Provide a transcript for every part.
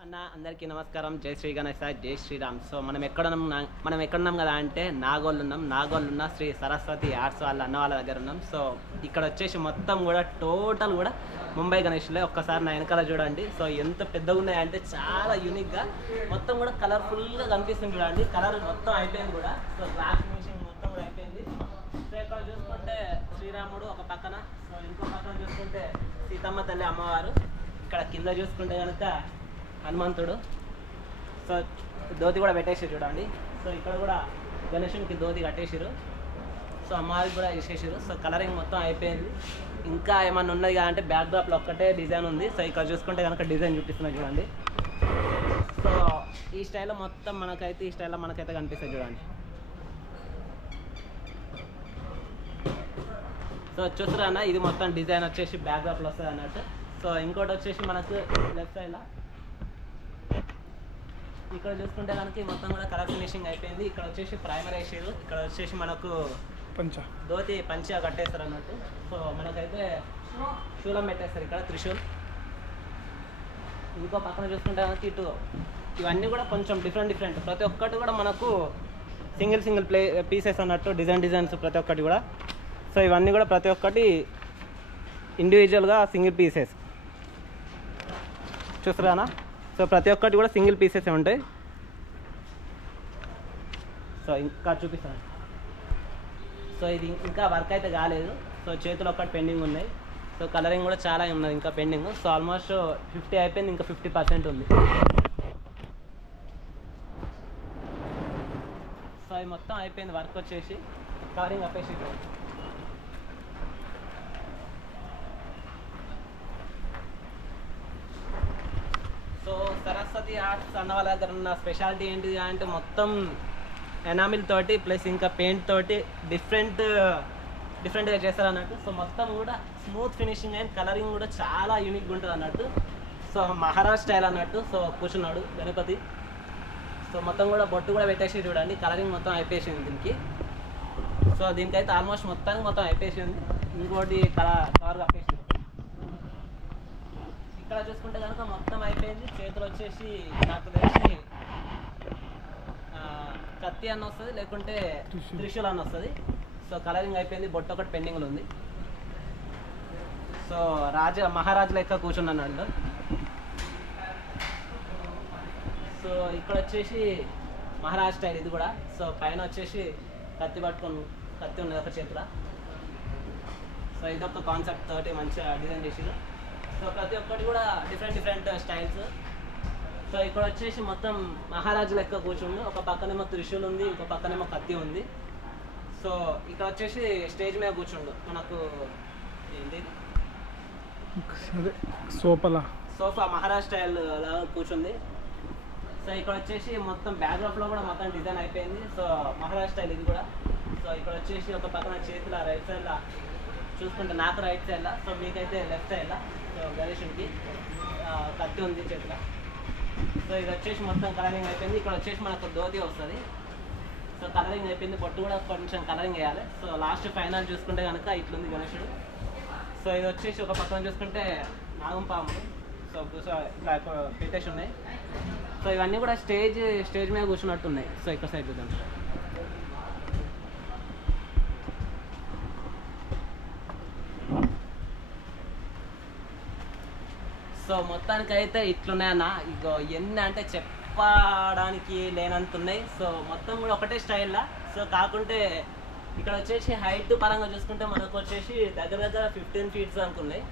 అన్న అందరికీ నమస్కారం. జై శ్రీ గణేశ, జై శ్రీరామ్. సో మనం ఎక్కడున్నాం కదా అంటే నాగోల్ శ్రీ సరస్వతి ఆర్ట్స్ వాళ్ళ అన్న వాళ్ళ దగ్గర ఉన్నాం. సో ఇక్కడ వచ్చేసి మొత్తం కూడా టోటల్ కూడా ముంబై గణేష్లే. ఒక్కసారి నా వెనకాల చూడండి. సో ఎంత పెద్దగా ఉన్నాయంటే చాలా యూనిక్గా మొత్తం కూడా కలర్ఫుల్గా కనిపిస్తుంది. చూడండి, కలర్ మొత్తం అయిపోయింది కూడా. సో గ్లాస్ ఫినిషింగ్ మొత్తం కూడా అయిపోయింది. సో ఇక్కడ చూసుకుంటే శ్రీరాముడు ఒక పక్కన, సో ఇంకో పక్కన చూసుకుంటే సీతమ్మ తల్లి అమ్మవారు, ఇక్కడ కింద చూసుకుంటే కనుక హనుమంతుడు. సో ధోతి కూడా పెట్టేసారు చూడండి. సో ఇక్కడ కూడా గణేశునికి ధోతి కట్టేసారు. సో అమ్మవారికి కూడా వేసేసారు. సో కలరింగ్ మొత్తం అయిపోయింది. ఇంకా ఏమన్నా ఉన్నది కదా అంటే బ్యాక్ డ్రాప్లో ఒక్కటే డిజైన్ ఉంది. సో ఇక్కడ చూసుకుంటే కనుక డిజైన్ చూపిస్తున్నా చూడండి. సో ఈ స్టైల్లో మొత్తం మనకైతే కనిపిస్తుంది చూడండి. సో చూస్తున్నా అన్న, ఇది మొత్తం డిజైన్ వచ్చేసి బ్యాక్ డ్రాప్లో వస్తుంది అన్నట్టు. సో ఇంకోటి వచ్చేసి మనకు లెఫ్ట్ సైడ్లో ఇక్కడ చూసుకుంటే కనుక మొత్తం కూడా కలర్ ఫినిషింగ్ అయిపోయింది. ఇక్కడ వచ్చేసి ప్రైమర్ వేసారు. ఇక్కడ వచ్చేసి మనకు ధోతి పంచ కట్టేస్తారు అన్నట్టు. సో మనకైతే శూలం పెట్టేస్తారు ఇక్కడ, త్రిశూల్. ఇంకో పక్కన చూసుకుంటే కనుక ఇటు ఇవన్నీ కూడా కొంచెం డిఫరెంట్ ప్రతి ఒక్కటి కూడా మనకు సింగిల్ పీసెస్ అన్నట్టు, డిజైన్స్ ప్రతి ఒక్కటి కూడా. సో ఇవన్నీ కూడా ప్రతి ఒక్కటి ఇండివిజువల్గా సింగిల్ పీసెస్ చూస్తారా. సో ప్రతి ఒక్కటి కూడా సింగిల్ పీసెస్ ఉంటాయి. సో ఇంకా చూపిస్తాను. సో ఇది ఇంకా వర్క్ అయితే కాలేదు. సో చేతులు ఒక్కటి పెండింగ్ ఉన్నాయి. సో కలరింగ్ కూడా చాలా ఉన్నది ఇంకా పెండింగ్. సో ఆల్మోస్ట్ 50 అయిపోయింది, ఇంకా 50% ఉంది. సో ఇది మొత్తం అయిపోయింది వర్క్ వచ్చేసి. కవరింగ్ అప్పేసి సో సరస్వతి ఆర్ట్స్ అన్న వాళ్ళ దగ్గర ఉన్న స్పెషాలిటీ ఏంటిది అంటే మొత్తం ఎనామిల్ తోటి ప్లస్ ఇంకా పెయింట్ తోటి డిఫరెంట్గా చేస్తారు అన్నట్టు. సో మొత్తం కూడా స్మూత్ ఫినిషింగ్ అండ్ కలరింగ్ కూడా చాలా యూనిక్గా ఉంటుంది అన్నట్టు. సో మహారాష్ట్ర స్టైల్ అన్నట్టు. సో కూర్చున్నాడు గణపతి. సో మొత్తం కూడా బొట్టు కూడా పెట్టేసి చూడండి. కలరింగ్ మొత్తం అయిపోయింది దీనికి. సో దీనికైతే ఆల్మోస్ట్ మొత్తం అయిపోయింది. ఇంకోటి కవర్ కప్పేసి ఇక్కడ చూసుకుంటే కనుక మొత్తం అయిపోయింది. చేతులు వచ్చేసి నాకు తెలిసి కత్తి అన్న వస్తుంది, లేకుంటే త్రిశూల్ అన్న వస్తుంది. సో కలరింగ్ అయిపోయింది. బొట్టు ఒకటి పెండింగ్లో ఉంది. సో మహారాజు లెక్క కూర్చున్నాను. సో ఇక్కడ వచ్చేసి మహారాజ్ స్టైల్ ఇది కూడా. సో పైన వచ్చేసి కత్తి ఉన్నది ఒక చేతిలో. సో ఇదొక కాన్సెప్ట్ తోటి మంచిగా డిజైన్ చేసిరు. సో ప్రతి ఒక్కటి కూడా డిఫరెంట్ స్టైల్స్. సో ఇక్కడ వచ్చేసి మొత్తం మహారాజు లెక్క కూర్చుంది. ఒక పక్కనేమో త్రిశూల్ ఉంది, ఇంకో పక్కనేమో కత్తి ఉంది. సో ఇక్కడ వచ్చేసి స్టేజ్ మీద కూర్చుండు మనకు ఏంటి సోఫా మహారాజ్ స్టైల్ లాగా కూర్చుంది. సో ఇక్కడ వచ్చేసి మొత్తం బ్యాక్గ్రౌండ్లో కూడా మొత్తం డిజైన్ అయిపోయింది. సో మహారాజ్ స్టైల్ ఇది కూడా. సో ఇక్కడ వచ్చేసి ఒక పక్కన చేతిలో రైట్ సైడ్లో చూసుకుంటే నాకు రైట్ సైడ్లో, సో మీకైతే లెఫ్ట్ సైడ్లో. సో గణేశునికి కత్తి ఉంది చేతిలో. సో ఇది వచ్చేసి మొత్తం కలరింగ్ అయిపోయింది. ఇక్కడ వచ్చేసి మనకు ధోతి వస్తుంది. సో కలరింగ్ అయిపోయింది. బొట్టు కూడా కొంచెం కలరింగ్ వేయాలి. సో లాస్ట్ ఫైనల్ చూసుకుంటే కనుక ఇట్లుంది గణేశుడు. సో ఇది వచ్చేసి ఒక పక్కన చూసుకుంటే నాగం పాములు. సో ఇట్లా పెట్టేసి ఉన్నాయి. సో ఇవన్నీ కూడా స్టేజ్ మీద కూర్చున్నట్టు ఉన్నాయి. సో ఇక్కడ సైడ్ చూద్దాం. సో మొత్తానికి అయితే ఇట్లున్నాయన్న. ఇగో ఎన్ని అంటే చెప్పడానికి లేనంత ఉన్నాయి. సో మొత్తం కూడా ఒకటే స్టైల్లా. సో కాకుంటే ఇక్కడ వచ్చేసి హైట్ పరంగా చూసుకుంటే మనకు వచ్చేసి దగ్గర 15 feet అనుకున్నాయి.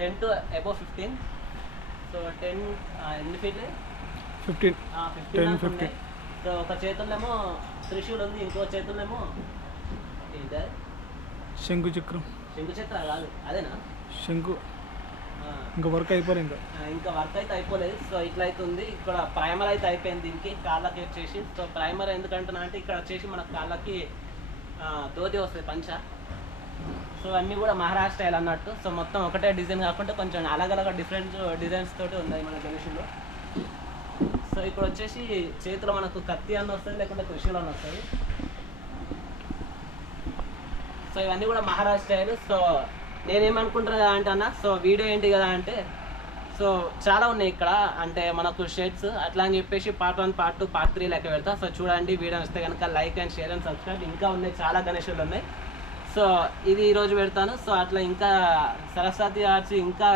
10 to above 15. సో 10 ఎన్ని ఫీట్లు 15 అనుకున్నాయి. సో ఒక చేతుల్లోమో త్రిశూల్ ఉంది, ఇంకో చేతుల్లోమో ఏంటి శంకు చక్ర కాదు, అదేనా శంకు. ఇంకా వర్క్ అయితే అయిపోలేదు. సో ఇట్లా అయితే ఉంది. ఇక్కడ ప్రైమర్ అయితే అయిపోయింది దీనికి కాళ్ళకి వచ్చేసి. సో ప్రైమర్ ఎందుకంటున్నా అంటే ఇక్కడ వచ్చేసి మన కాళ్ళకి ధోతి వస్తుంది పంచ. సో అన్నీ కూడా మహారాష్ట్ర స్టైల్ అన్నట్టు. సో మొత్తం ఒకటే డిజైన్ కాకుండా కొంచెం అలగలగా డిఫరెంట్ డిజైన్స్ తోటి ఉన్నాయి మన గణేశుల్లో. సో ఇక్కడ వచ్చేసి చేతిలో మనకు కత్తి అన్న వస్తుంది, లేకుంటే త్రిశూల్ అన్న వస్తుంది. సో ఇవన్నీ కూడా మహారాష్ట్ర స్టైల్. సో నేనేమనుకుంటున్నా అంటే అన్న, సో వీడియో ఏంటి కదా అంటే సో చాలా ఉన్నాయి ఇక్కడ, అంటే మనకు షర్ట్స్ అట్లా అని చెప్పేసి పార్ట్ 1 పార్ట్ 2 పార్ట్ 3 లెక్క పెడతా. సో చూడండి, వీడియో వస్తే కనుక like and share and subscribe. ఇంకా ఉన్నాయి, చాలా గణేషులు ఉన్నాయి. సో ఇది ఈరోజు పెడతాను. సో అట్లా ఇంకా సరస్వతి ఆర్ట్స్ ఇంకా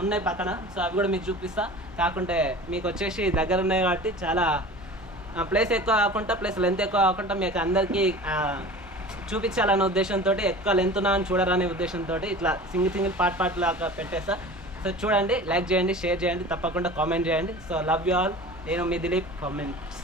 ఉన్నాయి పక్కన. సో అవి కూడా మీకు చూపిస్తా. కాకుంటే మీకు వచ్చేసి దగ్గర ఉన్నాయి కాబట్టి చాలా ప్లేస్ ఎక్కువ కాకుండా ప్లస్ లెంత్ ఎక్కువ కాకుండా మీకు అందరికీ చూపించాలనే ఉద్దేశంతో, ఎక్కువ లెంత్ ఉన్నా అని చూడరనే ఉద్దేశంతో ఇట్లా సింగిల్ పార్ట్ లాగా పెట్టేస్తా. సో చూడండి, లైక్ చేయండి, షేర్ చేయండి, తప్పకుండా కామెంట్ చేయండి. So love you all. నేను మీ దిలీప్ కామెంట్స్.